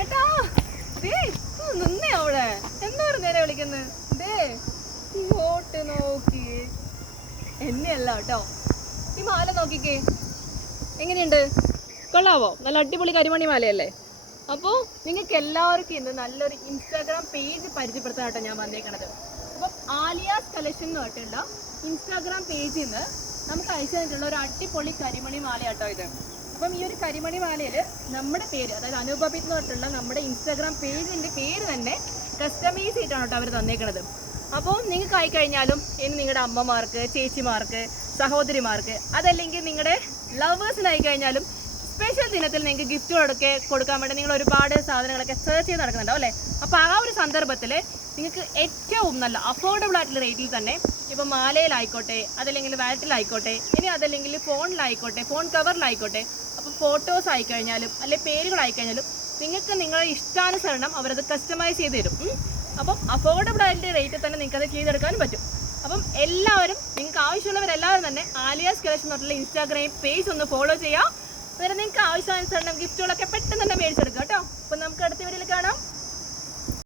ഏട്ടാ ദേ നിന്നേ അവിടെ എന്താ നേരെ വിളിക്കുന്നത് ദേ ഇങ്ങോട്ട് നോക്കി എന്നെയല്ല കേട്ടോ ഈ മാല നോക്കിക്കേ എങ്ങനെയുണ്ട് കൊള്ളാവോ നല്ല അടിപൊളി കരിമണി മാലയല്ലേ അപ്പോൾ നിങ്ങൾക്ക് എല്ലാവർക്കും ഇന്ന് നല്ലൊരു ഇൻസ്റ്റാഗ്രാം പേജ് പരിചയപ്പെടുത്താൻ കേട്ടോ ഞാൻ വന്നേക്കണത് അപ്പം ആലിയാസ് കളക്ഷൻ എന്ന് പറഞ്ഞിട്ടുള്ള ഇൻസ്റ്റാഗ്രാം പേജിൽ നിന്ന് നമുക്ക് അയച്ചു തന്നിട്ടുള്ള ഒരു അടിപൊളി കരിമണി മാല കേട്ടോ ഇത് അപ്പം ഈ ഒരു കരിമണി മാലയിൽ നമ്മുടെ പേര് അതായത് അനുപബിത് എന്ന് പറഞ്ഞിട്ടുള്ള നമ്മുടെ ഇൻസ്റ്റാഗ്രാം പേജിൻ്റെ പേര് തന്നെ കസ്റ്റമൈസ് ചെയ്തിട്ടാണ് കേട്ടോ അവർ തന്നേക്കണത് അപ്പോൾ നിങ്ങൾക്ക് ആയിക്കഴിഞ്ഞാലും ഇനി നിങ്ങളുടെ അമ്മമാർക്ക് ചേച്ചിമാർക്ക് സഹോദരിമാർക്ക് അതല്ലെങ്കിൽ നിങ്ങളുടെ ലവേഴ്സിനായി കഴിഞ്ഞാലും സ്പെഷ്യൽ ദിനത്തിൽ നിങ്ങൾക്ക് ഗിഫ്റ്റുകളൊക്കെ കൊടുക്കാൻ വേണ്ടി നിങ്ങൾ ഒരുപാട് സാധനങ്ങളൊക്കെ സെർച്ച് ചെയ്ത് നടക്കുന്നുണ്ടാവും അല്ലേ അപ്പോൾ ആ ഒരു സന്ദർഭത്തിൽ നിങ്ങൾക്ക് ഏറ്റവും നല്ല അഫോർഡബിൾ ആയിട്ടുള്ള റേറ്റിൽ തന്നെ ഇപ്പോൾ മാലയിലായിക്കോട്ടെ അതല്ലെങ്കിൽ വാലറ്റിലായിക്കോട്ടെ ഇനി അതല്ലെങ്കിൽ ഫോണിലായിക്കോട്ടെ ഫോൺ കവറിലായിക്കോട്ടെ അപ്പോൾ ഫോട്ടോസ് ആയിക്കഴിഞ്ഞാലും അല്ലെങ്കിൽ പേരുകളായിക്കഴിഞ്ഞാലും നിങ്ങൾക്ക് നിങ്ങളുടെ ഇഷ്ടാനുസരണം അവരത് കസ്റ്റമൈസ് ചെയ്ത് തരും അപ്പം അഫോർഡബിൾ ആയിട്ടുള്ള റേറ്റിൽ തന്നെ നിങ്ങൾക്ക് അത് ചെയ്തെടുക്കാനും പറ്റും അപ്പം എല്ലാവരും നിങ്ങൾക്ക് ആവശ്യമുള്ളവരെല്ലാവരും തന്നെ ആലിയാസ് കളക്ഷൻ എന്ന് പറഞ്ഞിട്ടുള്ള ഇൻസ്റ്റാഗ്രാം പേജ് ഒന്ന് ഫോളോ ചെയ്യാം. അന്നേരം നിങ്ങൾക്ക് ആവശ്യാനുസരണം ഗിഫ്റ്റുകളൊക്കെ പെട്ടെന്ന് തന്നെ മേടിച്ചെടുക്കാം കേട്ടോ. അപ്പം നമുക്ക് അടുത്ത വീഡിയോയിൽ കാണാം.